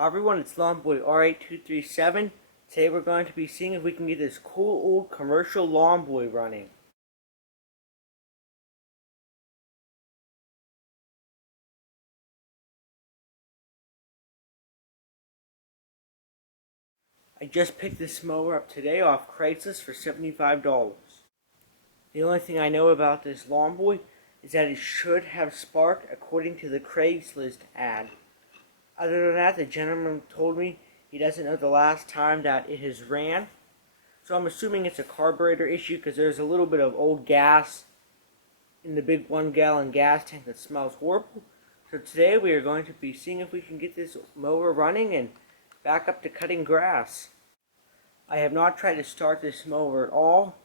Hi everyone, it's Lawn-Boy C21ZSN. Today we're going to be seeing if we can get this cool old commercial Lawn-Boy running. I just picked this mower up today off Craigslist for $75. The only thing I know about this Lawn-Boy is that it should have spark according to the Craigslist ad. Other than that, the gentleman told me he doesn't know the last time that it has ran. So I'm assuming it's a carburetor issue because there's a little bit of old gas in the big 1-gallon gas tank that smells horrible. So today we are going to be seeing if we can get this mower running and back up to cutting grass. I have not tried to start this mower at all.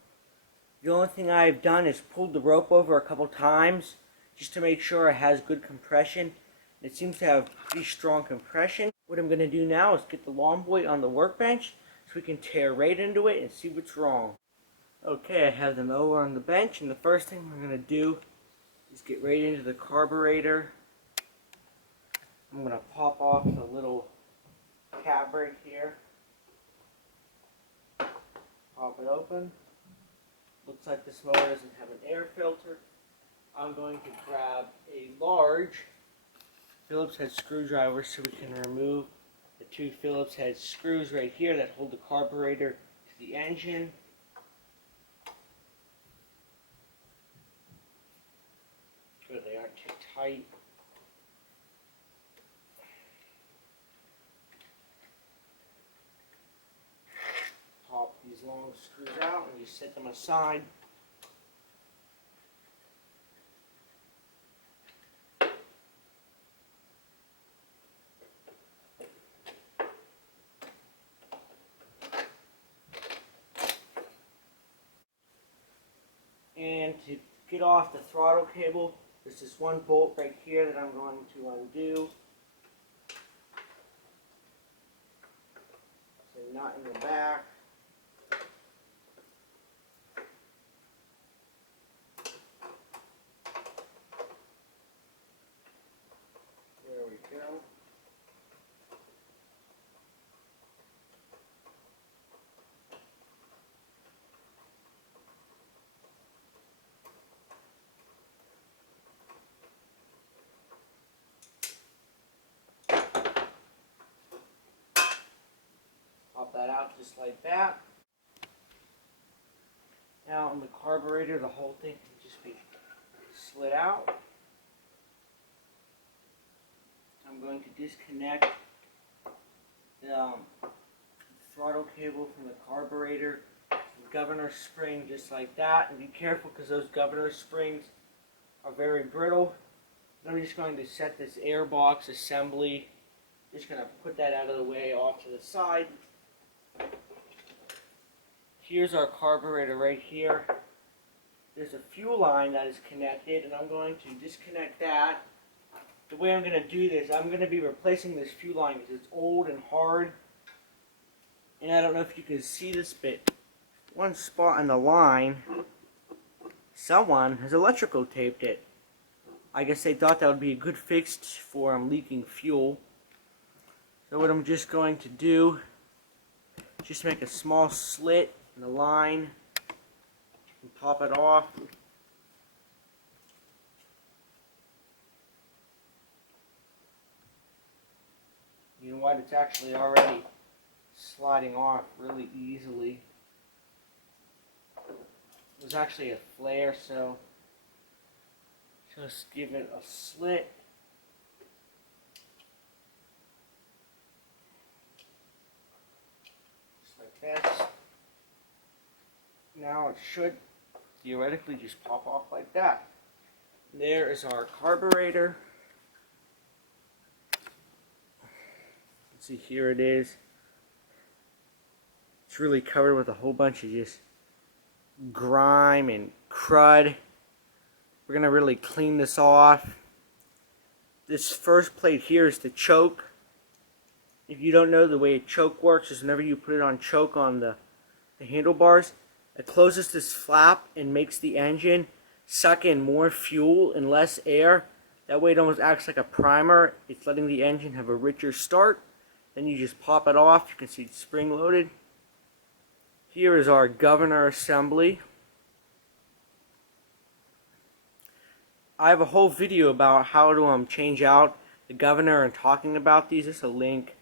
The only thing I've done is pulled the rope over a couple times just to make sure it has good compression. It seems to have pretty strong compression. What I'm going to do now is get the Lawn-Boy on the workbench so we can tear right into it and see what's wrong. Okay, I have the mower on the bench, and the first thing we're going to do is get right into the carburetor. I'm going to pop off the little cap right here. Pop it open. Looks like this mower doesn't have an air filter. I'm going to grab a large Phillips head screwdriver so we can remove the two Phillips head screws right here that hold the carburetor to the engine. Good, they aren't too tight. Pop these long screws out and you set them aside. And to get off the throttle cable, there's this one bolt right here that I'm going to undo. There's a nut in the back. There we go. Pop that out just like that. Now on the carburetor, the whole thing can just be slid out. I'm going to disconnect the throttle cable from the carburetor, the governor spring just like that, and be careful because those governor springs are very brittle. I'm just going to set this airbox assembly, just going to put that out of the way off to the side. Here's our carburetor right here. There's a fuel line that is connected, and I'm going to disconnect that. The way I'm going to do this, I'm going to be replacing this fuel line because it's old and hard. And I don't know if you can see this, but one spot on the line, someone has electrical taped it. I guess they thought that would be a good fix for leaking fuel. So what I'm just going to do, just make a small slit in the line and pop it off. You know what? It's actually already sliding off really easily. There's actually a flare, so just give it a slit. Just like this. Now it should theoretically just pop off like that. There is our carburetor. Let's see, here it is. It's really covered with a whole bunch of just grime and crud. We're going to really clean this off. This first plate here is the choke. If you don't know, the way a choke works is whenever you put it on choke on the handlebars, it closes this flap and makes the engine suck in more fuel and less air. That way it almost acts like a primer. It's letting the engine have a richer start. Then you just pop it off. You can see it's spring loaded. Here is our governor assembly. I have a whole video about how to change out the governor and talking about these. There's a link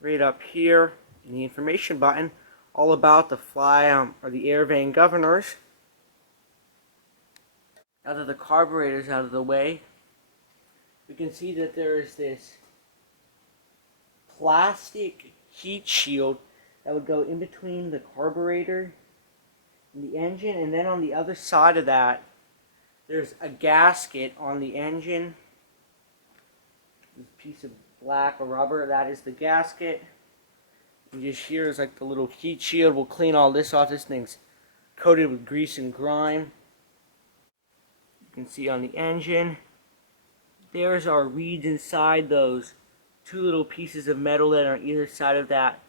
right up here in the information button, all about the or the air vane governors. Now that the carburetor's out of the way, we can see that there is this plastic heat shield that would go in between the carburetor and the engine, and then on the other side of that there's a gasket on the engine. This piece of black or rubber, that is the gasket. And just here is like the little heat shield. We'll clean all this off. This thing's coated with grease and grime. You can see on the engine, there's our reeds inside those two little pieces of metal that are on either side of that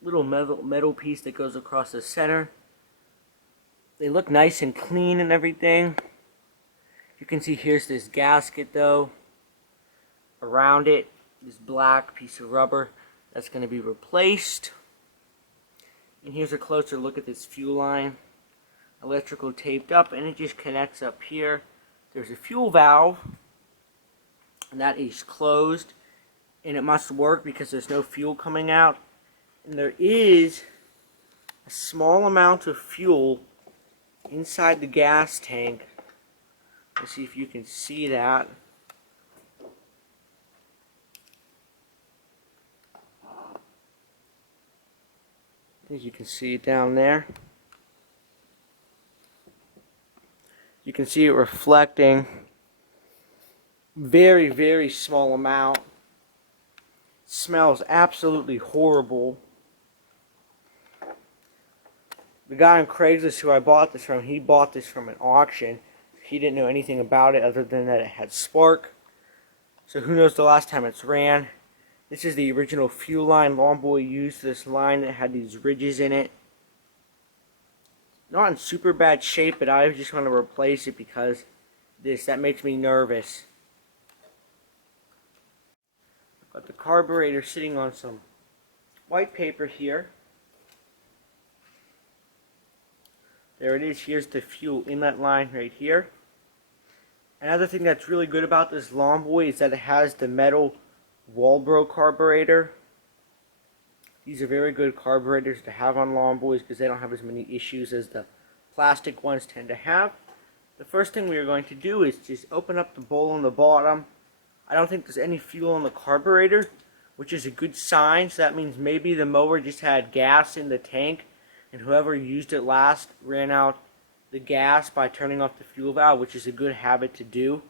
little metal piece that goes across the center. They look nice and clean and everything. You can see here's this gasket though. Around it, this black piece of rubber that's going to be replaced. And here's a closer look at this fuel line. Electrical taped up, and it just connects up here. There's a fuel valve, and that is closed, and it must work because there's no fuel coming out. And there is a small amount of fuel inside the gas tank. Let's see if you can see that. I think you can see it down there. You can see it reflecting. Very, very small amount. Smells absolutely horrible. The guy on Craigslist who I bought this from, he bought this from an auction. He didn't know anything about it other than that it had spark. So who knows the last time it's ran. This is the original fuel line. Lawn-Boy used this line that had these ridges in it. Not in super bad shape, but I just want to replace it because that makes me nervous. Got the carburetor sitting on some white paper here. There it is. Here's the fuel inlet line right here. Another thing that's really good about this Lawn-Boy is that it has the metal Walbro carburetor. These are very good carburetors to have on Lawn-Boys because they don't have as many issues as the plastic ones tend to have. The first thing we are going to do is just open up the bowl on the bottom. I don't think there's any fuel on the carburetor, which is a good sign. So that means maybe the mower just had gas in the tank, and whoever used it last ran out the gas by turning off the fuel valve, which is a good habit to do.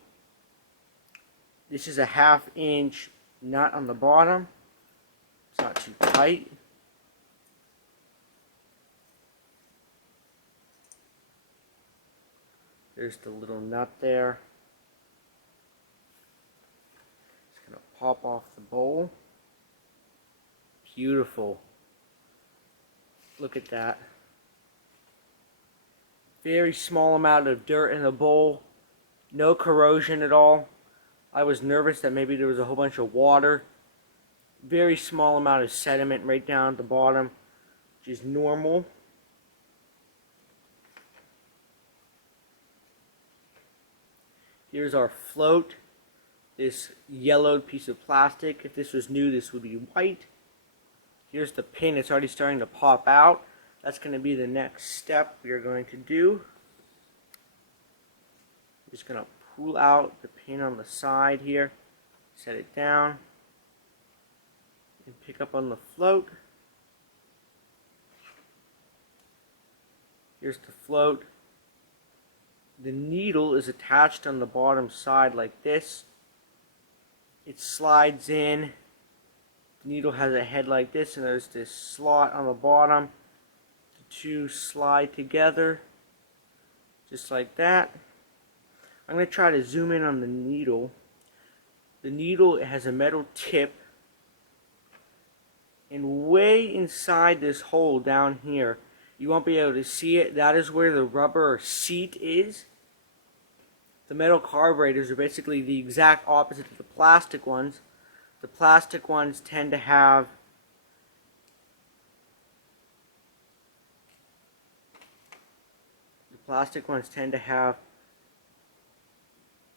This is a 1/2 inch nut on the bottom. It's not too tight. There's the little nut there. It's going to pop off the bowl. Beautiful. Look at that. Very small amount of dirt in the bowl. No corrosion at all. I was nervous that maybe there was a whole bunch of water. Very small amount of sediment right down at the bottom, which is normal. Here's our float. This yellowed piece of plastic. If this was new, this would be white. Here's the pin. It's already starting to pop out. That's going to be the next step we are going to do. Just going to pull out the pin on the side here. Set it down. And pick up on the float. Here's the float. The needle is attached on the bottom side like this. It slides in. The needle has a head like this, and there's this slot on the bottom. The two slide together just like that. I'm going to try to zoom in on the needle. The needle has a metal tip, and way inside this hole down here, you won't be able to see it. That is where the rubber seat is. The metal carburetors are basically the exact opposite of the plastic ones. The plastic ones tend to have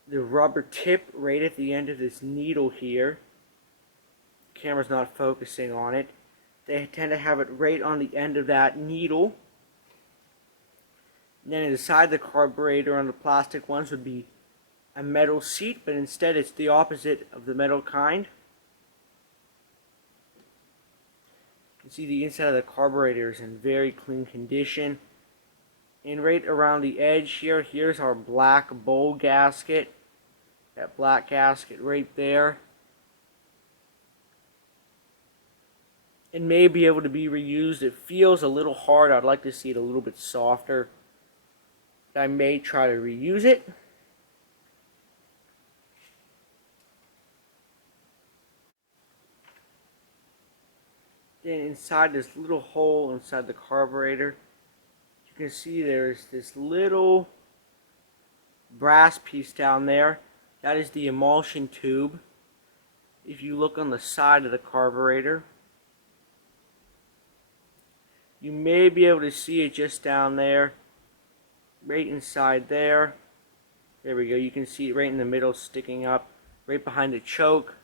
the rubber tip right at the end of this needle here. The camera's not focusing on it. They tend to have it right on the end of that needle. And then inside the carburetor on the plastic ones would be a metal seat, but instead it's the opposite of the metal kind. You can see the inside of the carburetor is in very clean condition. And right around the edge here, here's our black bowl gasket. That black gasket right there. It may be able to be reused. It feels a little hard. I'd like to see it a little bit softer. I may try to reuse it. Then inside this little hole inside the carburetor, you can see there's this little brass piece down there. That is the emulsion tube. If you look on the side of the carburetor, you may be able to see it just down there, right inside there. There we go. You can see it right in the middle sticking up, right behind the choke.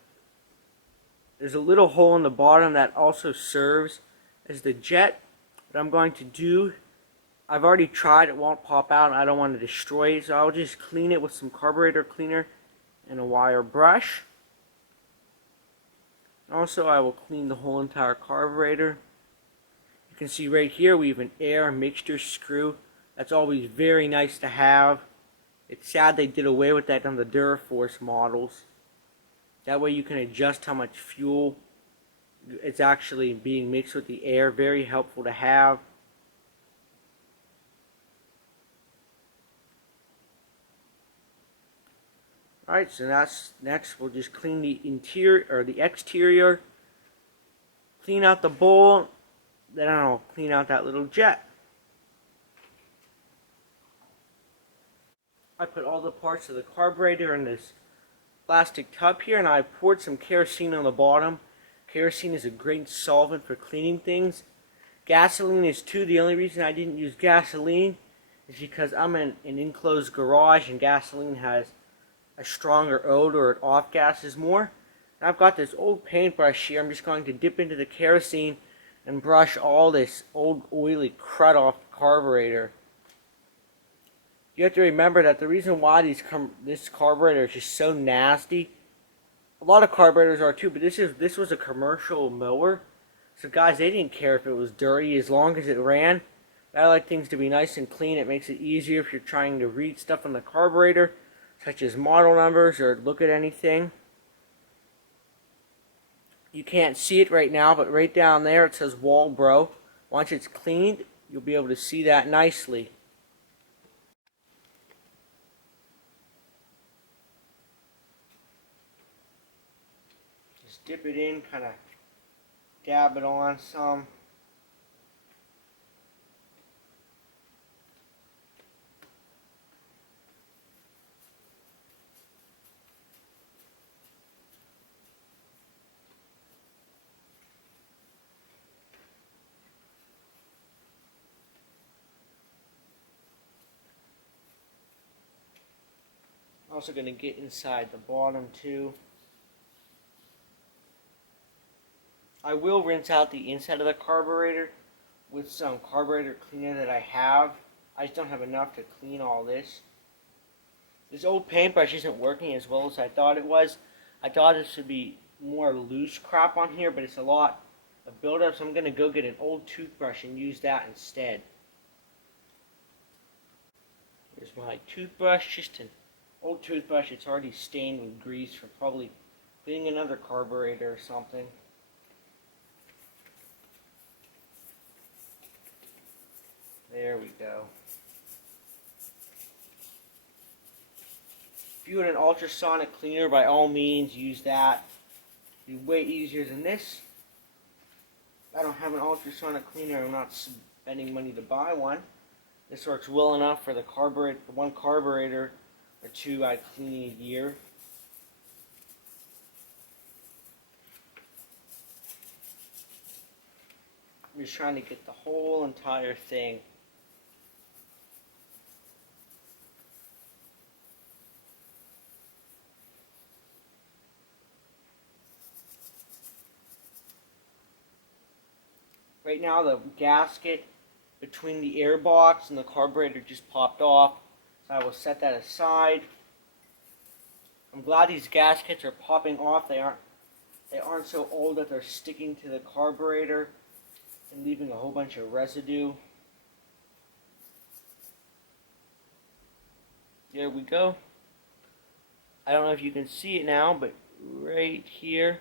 There's a little hole in the bottom that also serves as the jet. What I'm going to do, I've already tried, it won't pop out, and I don't want to destroy it, so I'll just clean it with some carburetor cleaner and a wire brush. Also, I will clean the whole entire carburetor. You can see right here we have an air mixture screw. That's always very nice to have. It's sad they did away with that on the Duraforce models. That way you can adjust how much fuel it's actually being mixed with the air. Very helpful to have. Alright, so next we'll just clean the interior or the exterior. Clean out the bowl. Then I'll clean out that little jet. I put all the parts of the carburetor in this plastic tub here, and I poured some kerosene on the bottom. Kerosene is a great solvent for cleaning things. Gasoline is too. The only reason I didn't use gasoline is because I'm in an enclosed garage and gasoline has a stronger odor. It off gases more. And I've got this old paintbrush here. I'm just going to dip into the kerosene and brush all this old oily crud off the carburetor. You have to remember that the reason why this carburetor is just so nasty, a lot of carburetors are too, but this was a commercial mower. So guys, they didn't care if it was dirty as long as it ran. I like things to be nice and clean. It makes it easier if you're trying to read stuff on the carburetor, such as model numbers or look at anything. You can't see it right now, but right down there it says Walbro. Once it's cleaned, you'll be able to see that nicely. Just dip it in, kind of dab it on some. Also going to get inside the bottom too. I will rinse out the inside of the carburetor with some carburetor cleaner that I have. I just don't have enough to clean all this. This old paintbrush isn't working as well as I thought it was. I thought this would be more loose crap on here, but it's a lot of buildup, so I'm going to go get an old toothbrush and use that instead. Here's my toothbrush, just an old toothbrush. It's already stained with grease from probably cleaning another carburetor or something. There we go. If you had an ultrasonic cleaner, by all means use that. It'd be way easier than this. I don't have an ultrasonic cleaner. I'm not spending money to buy one. This works well enough for the carburetor, for one carburetor or two I clean a year. I'm just trying to get the whole entire thing. Right now the gasket between the air box and the carburetor just popped off, so I will set that aside. I'm glad these gaskets are popping off. They aren't so old that they're sticking to the carburetor and leaving a whole bunch of residue. There we go. I don't know if you can see it now, but right here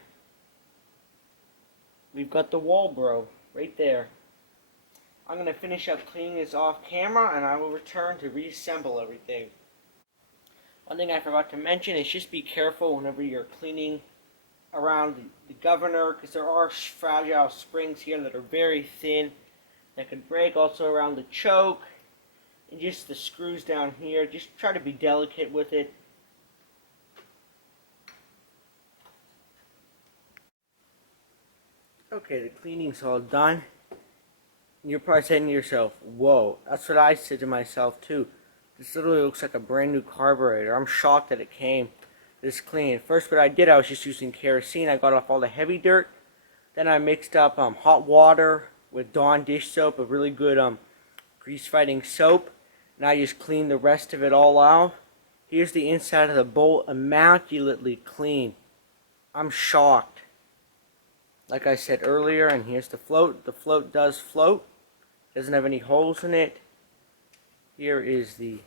we've got the Walbro right there. I'm going to finish up cleaning this off camera and I will return to reassemble everything. One thing I forgot to mention is just be careful whenever you're cleaning around the governor, because there are fragile springs here that are very thin that could break. Also around the choke and just the screws down here. Just try to be delicate with it. Okay, the cleaning's all done. You're probably saying to yourself, whoa, that's what I said to myself too. This literally looks like a brand new carburetor. I'm shocked that it came this clean. First, what I did, I was just using kerosene. I got off all the heavy dirt. Then I mixed up hot water with Dawn dish soap, a really good grease fighting soap. And I just cleaned the rest of it all out. Here's the inside of the bowl, immaculately clean. I'm shocked. Like I said earlier, and here's the float. The float does float. Doesn't have any holes in it. Here is the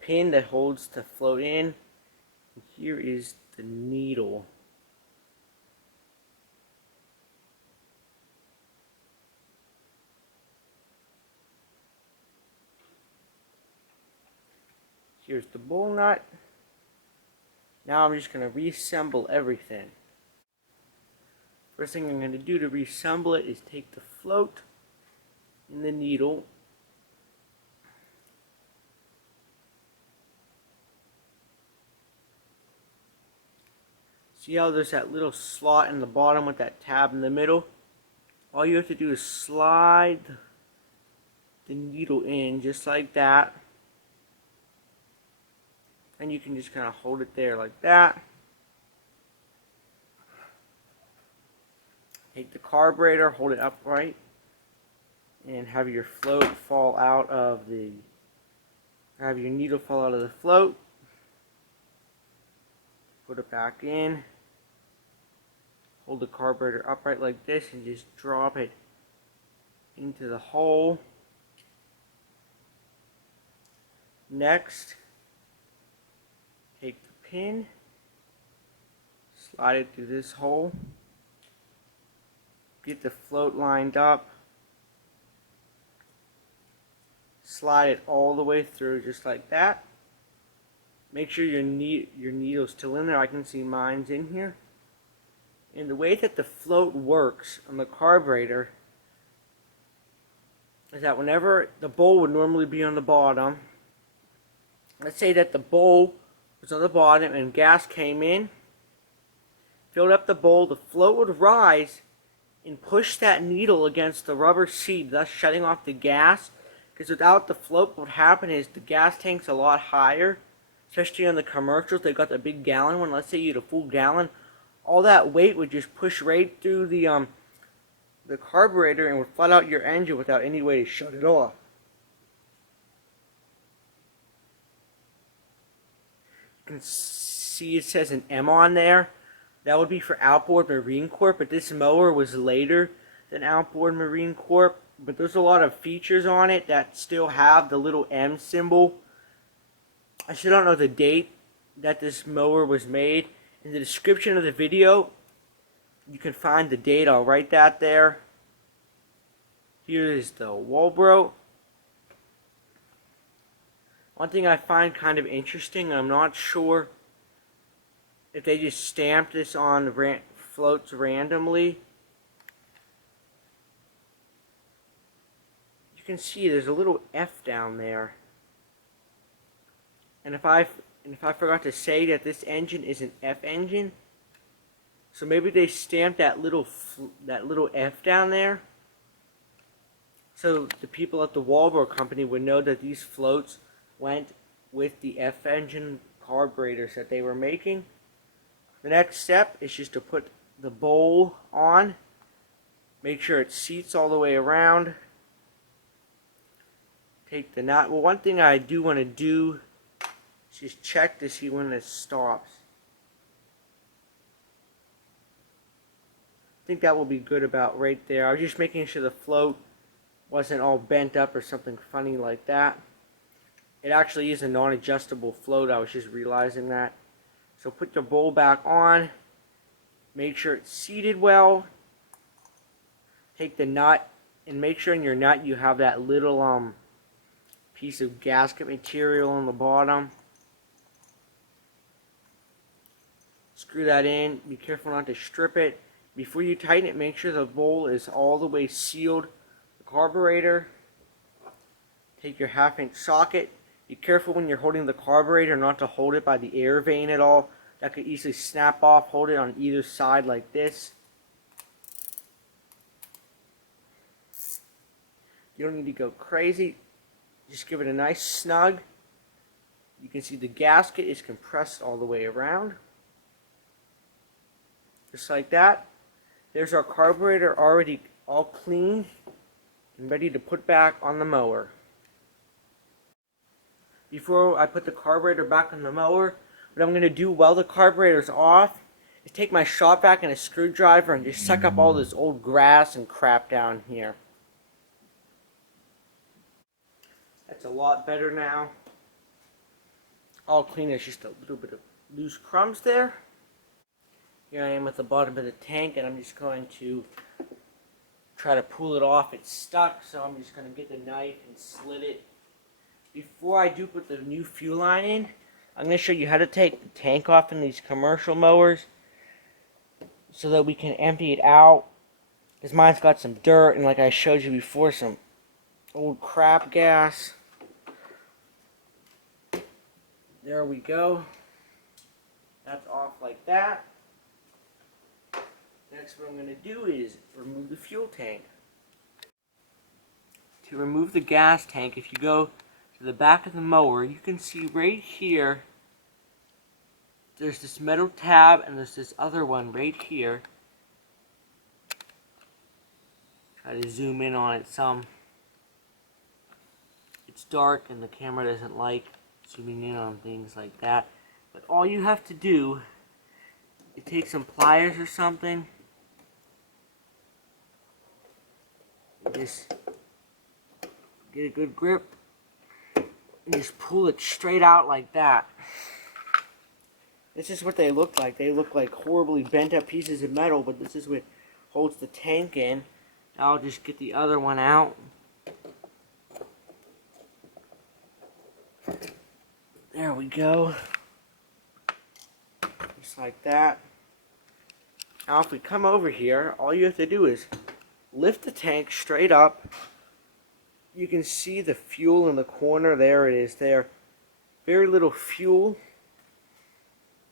pin that holds the float in. And here is the needle. Here's the bowl nut. Now I'm just going to reassemble everything. First thing I'm going to do to reassemble it is take the float and the needle. See how there's that little slot in the bottom with that tab in the middle? All you have to do is slide the needle in just like that. And you can just kind of hold it there like that. Take the carburetor, hold it upright, and have your float fall out of the, have your needle fall out of the float. Put it back in. Hold the carburetor upright like this and just drop it into the hole. Next, take the pin, slide it through this hole. Get the float lined up. Slide it all the way through just like that. Make sure your needle's still in there. I can see mine's in here. And the way that the float works on the carburetor is that whenever the bowl would normally be on the bottom, let's say that the bowl was on the bottom and gas came in, filled up the bowl, the float would rise and push that needle against the rubber seat, thus shutting off the gas. Because without the float, what would happen is the gas tank's a lot higher, especially on the commercials. They got the big gallon one. Let's say you had a full gallon. All that weight would just push right through the carburetor and would flood out your engine without any way to shut it off. You can see it says an M on there. That would be for Outboard Marine Corp, but this mower was later than Outboard Marine Corp. But there's a lot of features on it that still have the little M symbol. I still don't know the date that this mower was made. In the description of the video, you can find the date. I'll write that there. Here is the Walbro. One thing I find kind of interesting, I'm not sure if they just stamped this on floats randomly. You can see there's a little F down there. And if I forgot to say that this engine is an F engine, so maybe they stamped that little F down there. So the people at the wallboard company would know that these floats went with the F-engine carburetors that they were making. The next step is just to put the bowl on. Make sure it seats all the way around. Take the knot. Well, one thing I do want to do is just check to see when it stops. I think that will be good about right there. I was just making sure the float wasn't all bent up or something funny like that. It actually is a non-adjustable float. I was just realizing that. So put the bowl back on. Make sure it's seated well. Take the nut and make sure in your nut you have that little piece of gasket material on the bottom. Screw that in. Be careful not to strip it. Before you tighten it, make sure the bowl is all the way sealed. The carburetor. Take your 1/2-inch socket. Be careful when you're holding the carburetor not to hold it by the air vane at all. That could easily snap off. Hold it on either side like this. You don't need to go crazy. Just give it a nice snug. You can see the gasket is compressed all the way around. Just like that. There's our carburetor already all clean and ready to put back on the mower. Before I put the carburetor back on the mower, what I'm going to do while the carburetor's off is take my shop vac and a screwdriver and just suck up all this old grass and crap down here. That's a lot better now. All clean. There's just a little bit of loose crumbs there. Here I am at the bottom of the tank, and I'm just going to try to pull it off. It's stuck, so I'm just going to get the knife and slit it. Before I do put the new fuel line in, I'm going to show you how to take the tank off in these commercial mowers so that we can empty it out. Because mine's got some dirt, and like I showed you before, some old crap gas. There we go. That's off like that. Next, what I'm going to do is remove the fuel tank. To remove the gas tank, if you go to the back of the mower, you can see right here, there's this metal tab and there's this other one right here. Try to zoom in on it some. It's dark and the camera doesn't like zooming in on things like that. But all you have to do is take some pliers or something. Just get a good grip and just pull it straight out like that. This is what they look like. They look like horribly bent up pieces of metal, but this is what holds the tank in. Now I'll just get the other one out. There we go. Just like that. Now if we come over here, all you have to do is lift the tank straight up. You can see the fuel in the corner. There it is there. Very little fuel.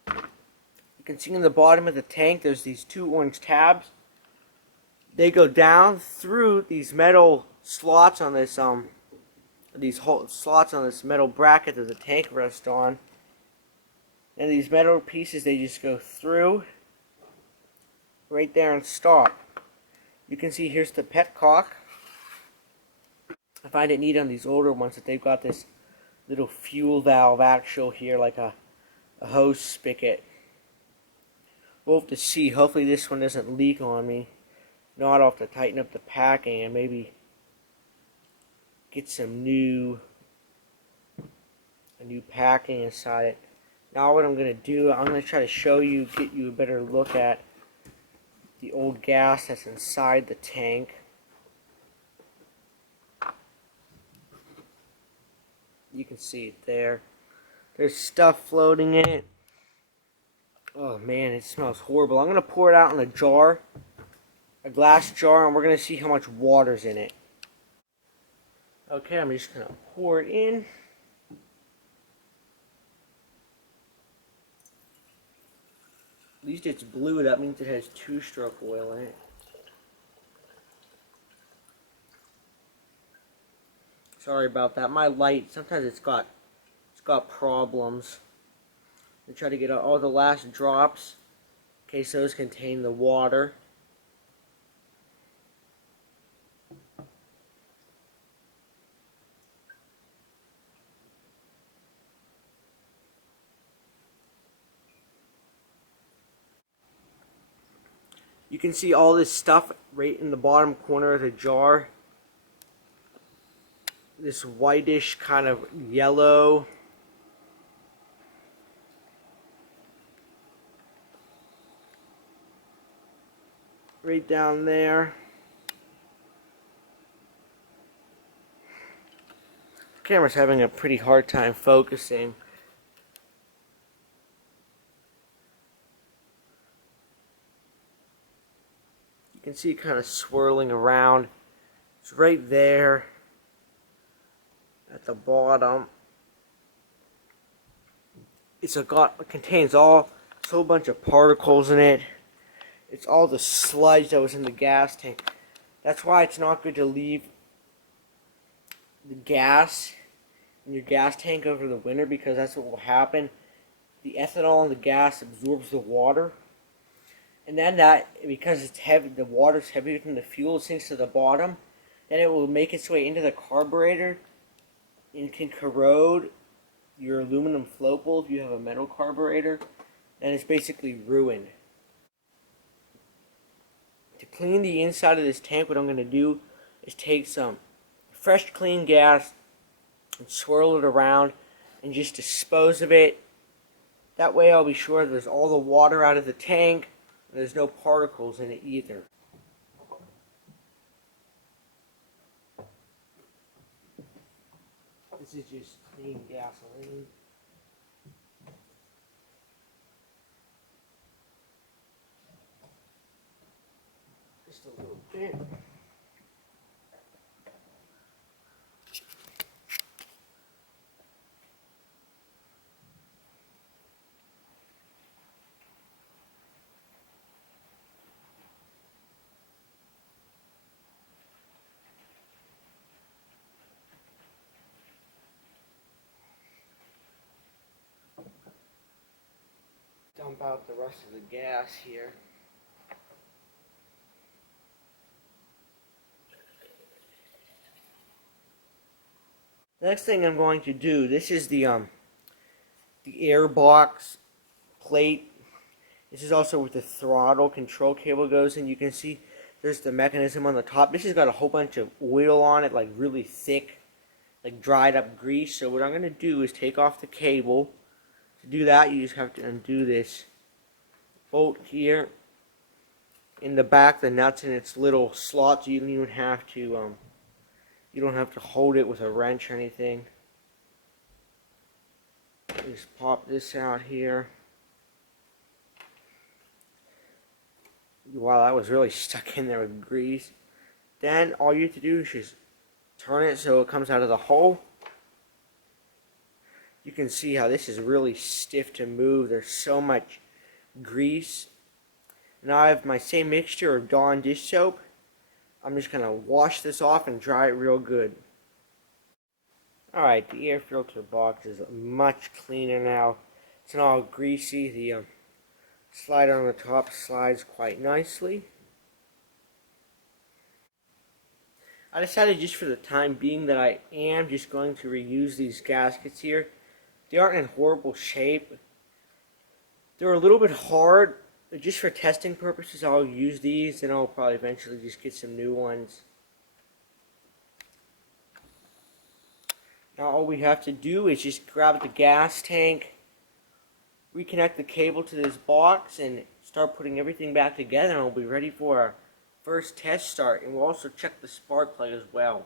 You can see in the bottom of the tank there's these two orange tabs. They go down through these metal slots on this slots on this metal bracket that the tank rests on. And these metal pieces, they just go through right there and stop. You can see here's the petcock. I find it neat on these older ones that they've got this little fuel valve actual here, like a hose spigot. We'll have to see. Hopefully this one doesn't leak on me. Not, I'll have to tighten up the packing and maybe get some new packing inside it. Now what I'm going to do, I'm going to try to show you, get you a better look at the old gas that's inside the tank. You can see it there. There's stuff floating in it. Oh man, it smells horrible. I'm going to pour it out in a jar, a glass jar, and we're going to see how much water's in it. Okay, I'm just going to pour it in. At least it's blue, that means it has 2-stroke oil in it. Sorry about that. My light, sometimes it's got problems. I try to get out all the last drops in case those contain the water. You can see all this stuff right in the bottom corner of the jar. This whitish kind of yellow. Right down there. The camera's having a pretty hard time focusing. You can see it kind of swirling around. It's right there at the bottom. It contains a whole bunch of particles in it. It's all the sludge that was in the gas tank. That's why it's not good to leave the gas in your gas tank over the winter, because that's what will happen. The ethanol in the gas absorbs the water. And then because it's heavy, the water's heavier than the fuel, it sinks to the bottom. Then it will make its way into the carburetor and can corrode your aluminum float bowl if you have a metal carburetor. And it's basically ruined. To clean the inside of this tank, what I'm going to do is take some fresh clean gas and swirl it around and just dispose of it. That way I'll be sure there's all the water out of the tank and there's no particles in it either. This is just clean gasoline. Just a little bit. Dump out the rest of the gas here. The next thing I'm going to do, this is the air box plate. This is also where the throttle control cable goes in. You can see there's the mechanism on the top. This has got a whole bunch of oil on it, like really thick, like dried up grease. So what I'm going to do is take off the cable. To do that, you just have to undo this bolt here. In the back, the nuts in its little slots. You don't even have to you don't have to hold it with a wrench or anything. Just pop this out here. Wow, that was really stuck in there with grease. Then all you have to do is just turn it so it comes out of the hole. You can see how this is really stiff to move. There's so much grease. Now I have my same mixture of Dawn dish soap. I'm just going to wash this off and dry it real good. Alright, the air filter box is much cleaner now. It's not all greasy. The slider on the top slides quite nicely. I decided just for the time being that I am just going to reuse these gaskets here. They aren't in horrible shape. They're a little bit hard. Just for testing purposes, I'll use these, and I'll probably eventually just get some new ones. Now all we have to do is just grab the gas tank, reconnect the cable to this box, and start putting everything back together, and we'll be ready for our first test start. And we'll also check the spark plug as well.